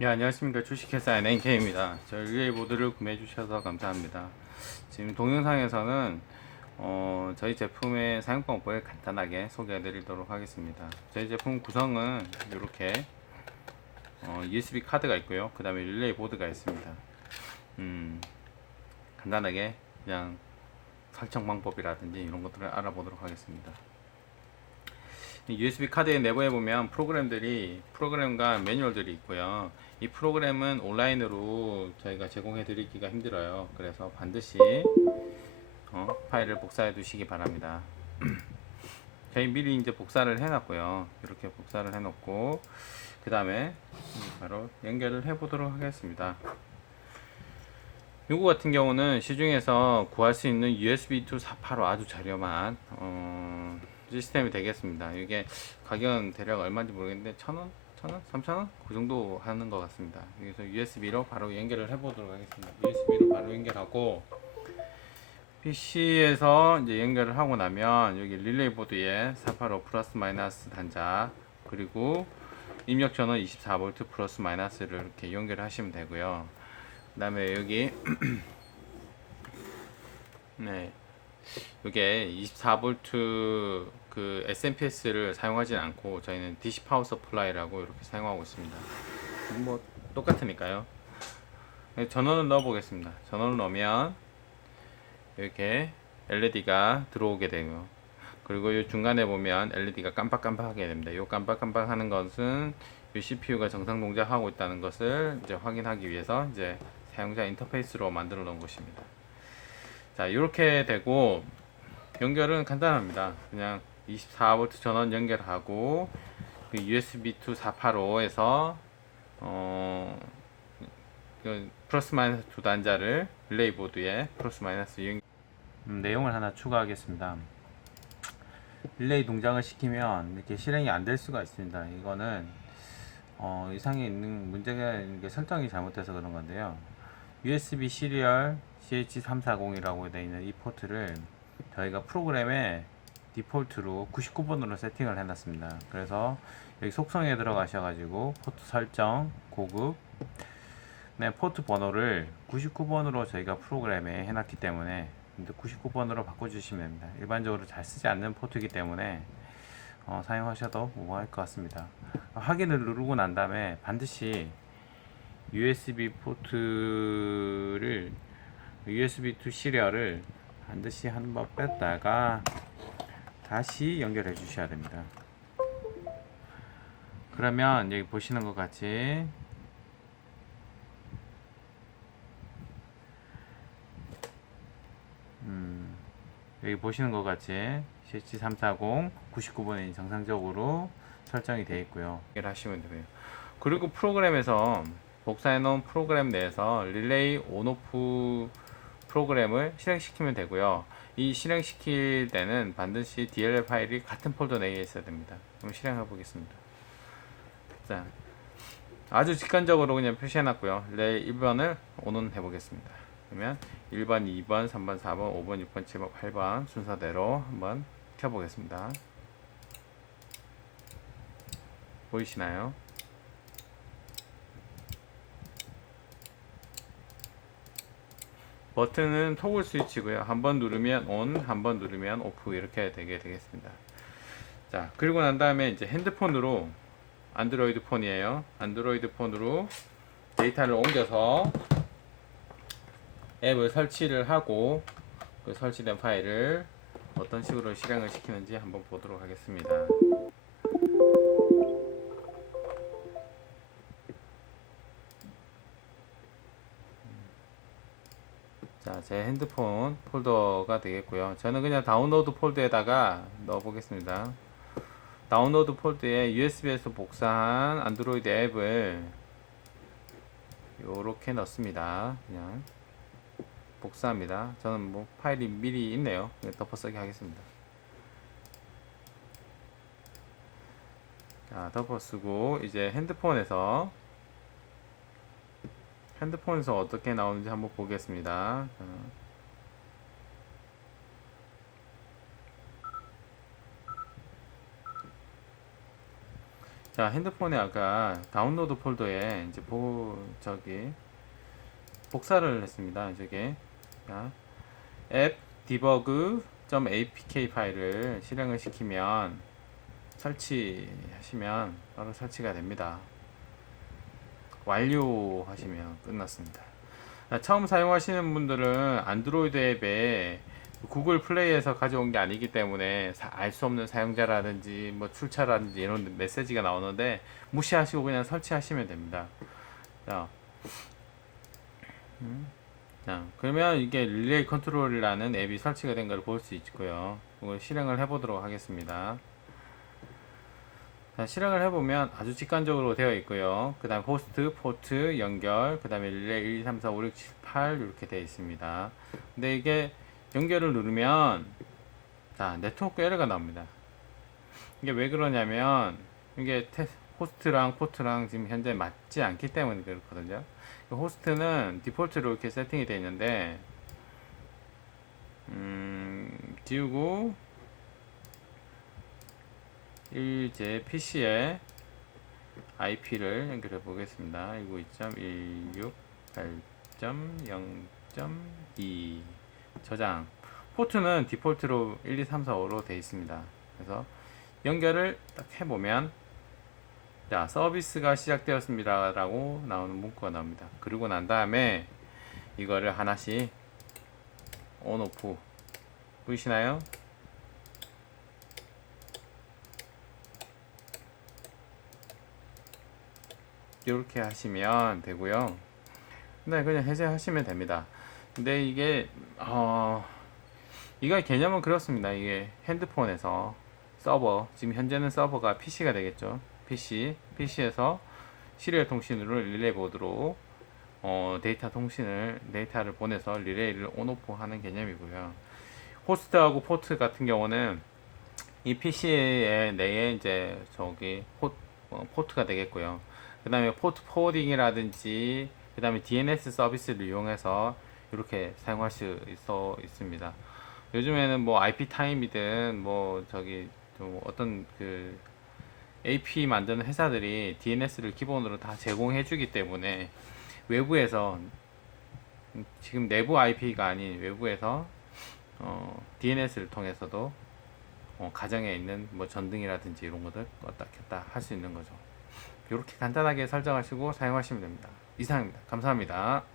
예, 안녕하십니까. 주식회사 NK입니다. 저희 릴레이 보드를 구매해 주셔서 감사합니다. 지금 동영상에서는 어, 저희 제품의 사용 방법을 간단하게 소개해 드리도록 하겠습니다. 저희 제품 구성은 이렇게 어, USB 카드가 있고요. 그 다음에 릴레이 보드가 있습니다. 음, 간단하게 그냥 설정 방법이라든지 이런 것들을 알아보도록 하겠습니다. 이 USB 카드의 내부에 보면 프로그램들이 프로그램과 매뉴얼들이 있고요. 이 프로그램은 온라인으로 저희가 제공해 드리기가 힘들어요. 그래서 반드시 어, 파일을 복사해 두시기 바랍니다. 저희 미리 이제 복사를 해 놨고요. 이렇게 복사를 해 놓고 그 다음에 바로 연결을 해 보도록 하겠습니다. 요거 같은 경우는 시중에서 구할 수 있는 USB 2 485 아주 저렴한 어, 시스템이 되겠습니다. 이게 가격은 대략 얼마인지 모르겠는데 천 원, 천 원, 삼천 원 그 정도 하는 것 같습니다. 그래서 USB로 바로 연결을 해보도록 하겠습니다. USB로 바로 연결하고 PC에서 이제 연결을 하고 나면 여기 릴레이 보드에 485 플러스 마이너스 단자 그리고 입력 전원 24V 플러스 마이너스를 이렇게 연결하시면 되고요. 그 다음에 여기 네. 이게 24V 그 SMPS를 사용하지 않고 저희는 DC 파워 서플라이라고 이렇게 사용하고 있습니다. 뭐 똑같으니까요. 네, 전원을 넣어 보겠습니다. 전원을 넣으면 이렇게 LED가 들어오게 되고 그리고 이 중간에 보면 LED가 깜빡깜빡하게 됩니다. 이 깜빡깜빡 하는 것은 이 CPU가 정상 동작하고 있다는 것을 이제 확인하기 위해서 이제 사용자 인터페이스로 만들어 놓은 것입니다. 자, 이렇게 되고 연결은 간단합니다. 그냥 24V 전원 연결하고 그 USB 2 485에서 어, 그 플러스 마이너스 두 단자를 릴레이 보드에 플러스 마이너스 연 음, 내용을 하나 추가하겠습니다. 릴레이 동작을 시키면 이렇게 실행이 안 될 수가 있습니다. 이거는 어, 이상에 있는 문제가 있는 게 설정이 잘못돼서 그런 건데요. USB 시리얼 CH340이라고 되어 있는 이 포트를 저희가 프로그램에 디폴트로 99번으로 세팅을 해놨습니다. 그래서 여기 속성에 들어가셔가지고 포트 설정, 고급, 네, 포트 번호를 99번으로 저희가 프로그램에 해놨기 때문에 99번으로 바꿔주시면 됩니다. 일반적으로 잘 쓰지 않는 포트이기 때문에 어, 사용하셔도 무방할 것 같습니다. 확인을 누르고 난 다음에 반드시 USB 포트를 USB to 시리얼을 반드시 한 번 뺐다가 다시 연결해 주셔야 됩니다. 그러면 여기 보시는 것 같이 음, 여기 보시는 것 같이 CH340 99번이 정상적으로 설정이 되어 있고요. 연결하시면 되고요. 그리고 프로그램에서 복사해 놓은 프로그램 내에서 릴레이 온오프 프로그램을 실행시키면 되고요. 이 실행시킬 때는 반드시 DLL 파일이 같은 폴더 내에 있어야 됩니다. 그럼 실행해 보겠습니다. 자, 아주 직관적으로 그냥 표시해 놨고요. 릴레이 1번을 온온 해 보겠습니다. 그러면 1번, 2번, 3번, 4번, 5번, 6번, 7번, 8번 순서대로 한번 켜 보겠습니다. 보이시나요? 버튼은 토글 스위치고요. 한 번 누르면 온, 한번 누르면 오프 이렇게 되게 되겠습니다. 자, 그리고 난 다음에 이제 핸드폰으로 안드로이드 폰이에요. 안드로이드 폰으로 데이터를 옮겨서 앱을 설치를 하고 그 설치된 파일을 어떤 식으로 실행을 시키는지 한번 보도록 하겠습니다. 제 핸드폰 폴더가 되겠고요. 저는 그냥 다운로드 폴더에다가 넣어 보겠습니다. 다운로드 폴더에 USB에서 복사한 안드로이드 앱을 이렇게 넣습니다. 그냥 복사합니다. 저는 뭐 파일이 미리 있네요. 덮어쓰기 하겠습니다. 자, 덮어쓰고 이제 핸드폰에서 핸드폰에서 어떻게 나오는지 한번 보겠습니다. 어. 자 핸드폰에 아까 다운로드 폴더에 이제 보 저기 복사를 했습니다. 저게 자, 앱 debug.apk 파일을 실행을 시키면 설치하시면 바로 설치가 됩니다. 완료하시면 끝났습니다. 자, 처음 사용하시는 분들은 안드로이드 앱에 구글 플레이에서 가져온 게 아니기 때문에 알 수 없는 사용자라든지 뭐 출처라든지 이런 메시지가 나오는데 무시하시고 그냥 설치하시면 됩니다. 자, 음, 자 그러면 이게 릴레이 컨트롤이라는 앱이 설치가 된 걸 볼 수 있고요. 실행을 해보도록 하겠습니다. 자, 실행을 해보면 아주 직관적으로 되어 있고요. 그 다음 호스트, 포트, 연결, 그 다음에 릴레이 1, 2, 3, 4, 5, 6, 7, 8 이렇게 되어 있습니다. 근데 이게 연결을 누르면 자 네트워크 에러가 나옵니다. 이게 왜 그러냐면 이게 테, 호스트랑 포트랑 지금 현재 맞지 않기 때문에 그렇거든요. 그 호스트는 디폴트로 이렇게 세팅이 되어 있는데 음, 지우고 이제 PC에 IP를 연결해 보겠습니다. 192.168.0.2 저장 포트는 디폴트로 1, 2, 3, 4, 5로 되어 있습니다. 그래서 연결을 딱 해보면 자 서비스가 시작되었습니다 라고 나오는 문구가 나옵니다. 그리고 난 다음에 이거를 하나씩 온 오프 보이시나요? 이렇게 하시면 되고요. 네, 그냥 해제하시면 됩니다. 근데 이게 어 이거 개념은 그렇습니다. 이게 핸드폰에서 서버 지금 현재는 서버가 PC가 되겠죠. PC PC에서 시리얼 통신으로 릴레이 보드로 어, 데이터 통신을 데이터를 보내서 릴레이를 온오프 하는 개념이고요. 호스트하고 포트 같은 경우는 이 PC의 내에 이제 저기 포, 어, 포트가 되겠고요. 그 다음에 포트 포워딩이라든지 그 다음에 DNS 서비스를 이용해서 이렇게 사용할 수 있어 있습니다. 요즘에는 뭐 IP 타임이든 뭐 저기 좀 어떤 그 AP 만드는 회사들이 DNS를 기본으로 다 제공해 주기 때문에 외부에서 지금 내부 IP가 아닌 외부에서 어, DNS를 통해서도 어, 가정에 있는 뭐 전등이라든지 이런 것들 껐다 켰다 할 수 있는 거죠. 이렇게 간단하게 설정하시고 사용하시면 됩니다. 이상입니다. 감사합니다.